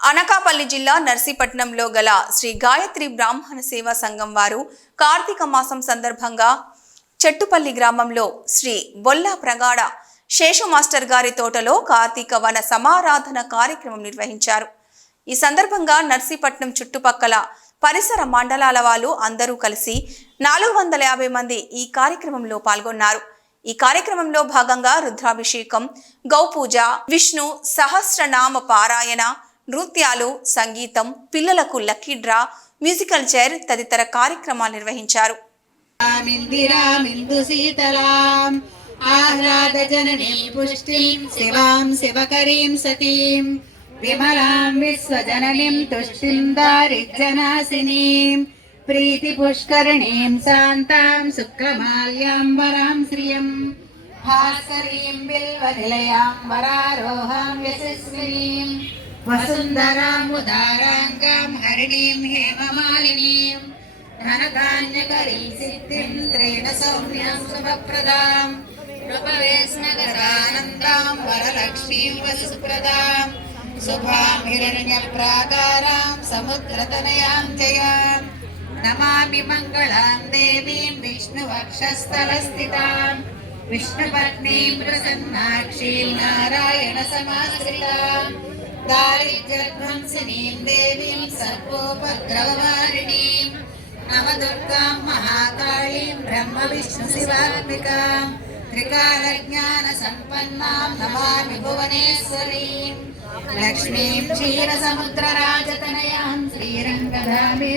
అనకాపల్లి జిల్లా నర్సీపట్నంలో గల శ్రీ గాయత్రి బ్రాహ్మణ సేవా సంఘం వారు కార్తీక మాసం సందర్భంగా చెట్టుపల్లి గ్రామంలో శ్రీ బొల్లా ప్రగాఢ శేషు మాస్టర్ గారి తోటలో కార్తీక వన సమారాధన కార్యక్రమం నిర్వహించారు. ఈ సందర్భంగా నర్సీపట్నం చుట్టుపక్కల పరిసర మండలాల వాళ్ళు అందరూ కలిసి నాలుగు వందల యాభై మంది ఈ కార్యక్రమంలో పాల్గొన్నారు. ఈ కార్యక్రమంలో భాగంగా రుద్రాభిషేకం గౌపూజ విష్ణు సహస్రనామ పారాయణ నృత్యాలు సంగీతం పిల్లలకు లక్కీ డ్రా మ్యూజికల్ చైర్ తదితర కార్యక్రమాలు నిర్వహించారు. ఆహ్లాద జననీ పుష్టిం శివాం శివకరీం సతీం విమలాం విశ్వజననీం తుష్టిం దారిజనాశినీం ప్రీతి పుష్కరణీం శాంతాం శుక్రమాల్యాం వరాం శ్రియం భాస్కరీం బిల్వనిలయాం వరారోహాం యశస్వినీం. వసుంధరాం ఉదారాంగాం హరిణీం హేమమాలినీం ధనధాన్యకరీ సిద్ధిం త్రేణ సౌమ్యాం శుభప్రదాం నగరానందాం వరలక్ష్మీం వసుప్రదాం శుభాం హిరణ్యప్రాకారాం సముద్రతనయాం జయాం నమామి మంగళాం దేవీం విష్ణువక్షస్థలస్థితాం విష్ణుపత్నీం ప్రసన్నాక్షీం నారాయణ సమాశ్రితాం దారిద్ర్యధ్వంసినీం దేవీం సర్వోపద్రవవారిణీం నవదుర్గాం మహాకాళీం బ్రహ్మ విష్ణు శివాత్మికాం త్రికాలజ్ఞాన సంపన్నాం నమామి భువనేశ్వరీం లక్ష్మీం క్షీరసముద్రరాజతనయాం శ్రీరంగధామే